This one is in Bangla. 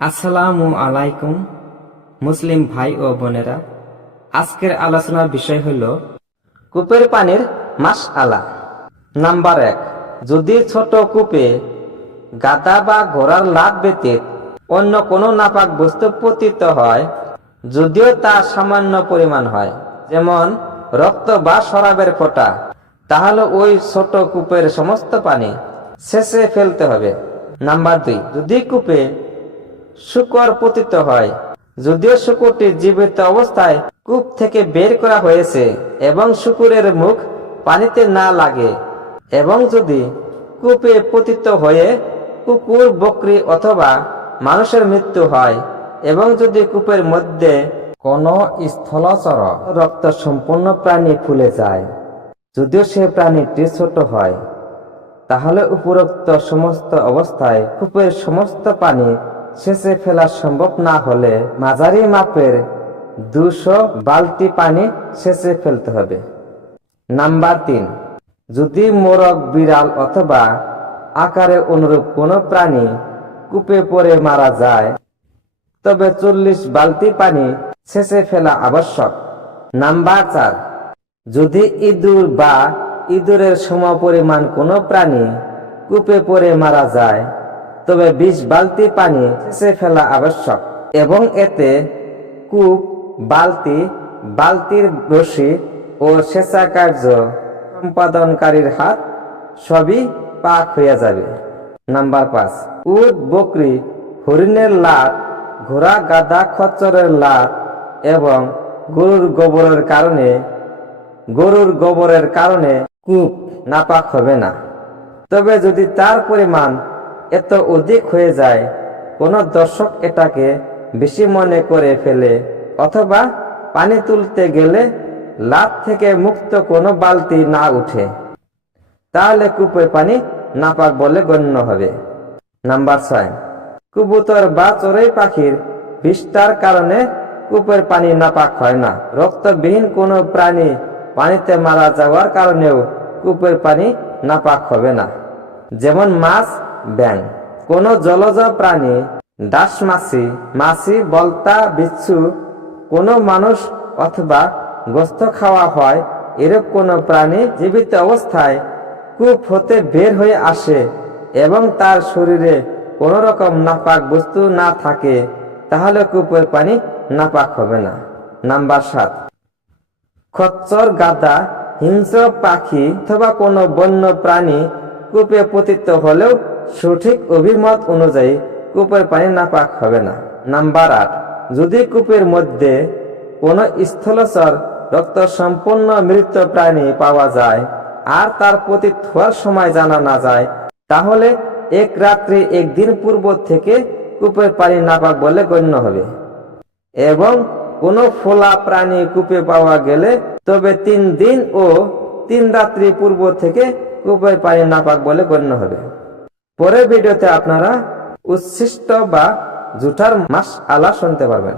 আসসালামু আলাইকুম মুসলিম ভাই ও বোনেরা, আজকের আলোচনার বিষয় হল কূপের পানির মাসআলা। নাম্বার 1, যদি ছোট কূপে গাদা বা ঘোড়ার লাদ ব্যতীত অন্য কোনো নাপাক বস্তু পতিত হয়, যদিও তা সামান্য পরিমাণ হয়, যেমন রক্ত বা শরাবের ফোঁটা, তাহলে ওই ছোট কূপের সমস্ত পানি শেষে ফেলতে হবে। নাম্বার 2, যদি কূপে শূকর পতিত হয়, যদিও শূকরটি জীবিত অবস্থায় কূপ থেকে বের করা হয়েছে এবং শূকরের মুখ পানিতে না লাগে, এবং যদি কূপে পতিত হয়ে কুকুর, বকরি অথবা মানুষের মৃত্যু হয়, এবং যদি কূপের মধ্যে কোনো স্থলচর রক্ত সম্পন্ন প্রাণী ফুলে যায়, যদিও সে প্রাণীটি ছোট হয়, তাহলে উপরোক্ত সমস্ত অবস্থায় কূপের সমস্ত পানি শেষে ফেলা সম্ভব না হলে মাঝারি মাপের 200 বালতি পানি শেষে ফেলতে হবে। নাম্বার 3, যদি মোরগ, বিড়াল অথবা আকারে অনুরূপ কোনো প্রাণী কূপে পড়ে মারা যায়, তবে 40 বালতি পানি শেষে ফেলা আবশ্যক। নাম্বার 4, যদি ইঁদুর বা ইঁদুরের সমপরিমাণ কোনো প্রাণী কূপে পড়ে মারা যায়, তবে 20 বালতি পানি শেষে ফেলা আবশ্যক, এবং এতে কূপ, বালতি, বালতির রশি ও সেচা কার্য সম্পাদনকারীর হাত সবই পাক হয়ে যাবে। নাম্বার 5, উট, বকরি, হরিণের লাট, ঘোড়া, গাধা, খচ্চরের লাট এবং গরুর গোবরের কারণে কূপ নাপাক হবে না। তবে যদি তার পরিমাণ এত অধিক হয়ে যায়, কোনো দর্শক এটাকে বেশি মনে করে ফেলে অথবা পানি তুলতে গেলে লাট থেকে মুক্ত কোনো বালতি না উঠে, তাহলে কূপের পানি নাপাক বলে গণ্য হবে। নাম্বার 6, কবুতর বা চড়ুই পাখির বিষ্ঠার কারণে কূপের পানি নাপাক হয় না। রক্তবিহীন কোনো প্রাণী পানিতে মারা যাওয়ার কারণেও কূপের পানি নাপাক হবে না, যেমন মাছ, ব্যাঙ। কোনো জলজ প্রাণী, ডাস মাছি, বলতা, বিচ্ছু, কোনো মানুষ অথবা গোস্ত খাওয়া হয় এরূপ কোনো প্রাণী জীবিত অবস্থায় কূপ হতে বের হয়ে আসে এবং তার শরীরে কোনো রকম নাপাক বস্তু না থাকে, তাহলে কূপের পানি নাপাক হবে না। নাম্বার 7, খচ্চর, গাধা, হিংস্র পাখি অথবা কোনো বন্য প্রাণী কূপে পতিত হলেও সঠিক অভিমত অনুযায়ী কূপের পানি নাপাক হবে না। নাম্বার 8, যদি কূপের মধ্যে কোনো স্থলচর রক্ত সম্পন্ন মৃত প্রাণী পাওয়া যায় আর তার পতিত হওয়ার সময় জানা না যায়, তাহলে 1 রাত্রি 1 দিন পূর্ব থেকে কূপের পানি নাপাক বলে গণ্য হবে, এবং কোনো ফোলা প্রাণী কূপে পাওয়া গেলে তবে 3 দিন ও 3 রাত্রি পূর্ব থেকে কূপের পানি নাপাক বলে গণ্য হবে। পরের ভিডিওতে আপনারা উচ্ছিষ্ট বা জুঠার মাসআলা শুনতে পারবেন।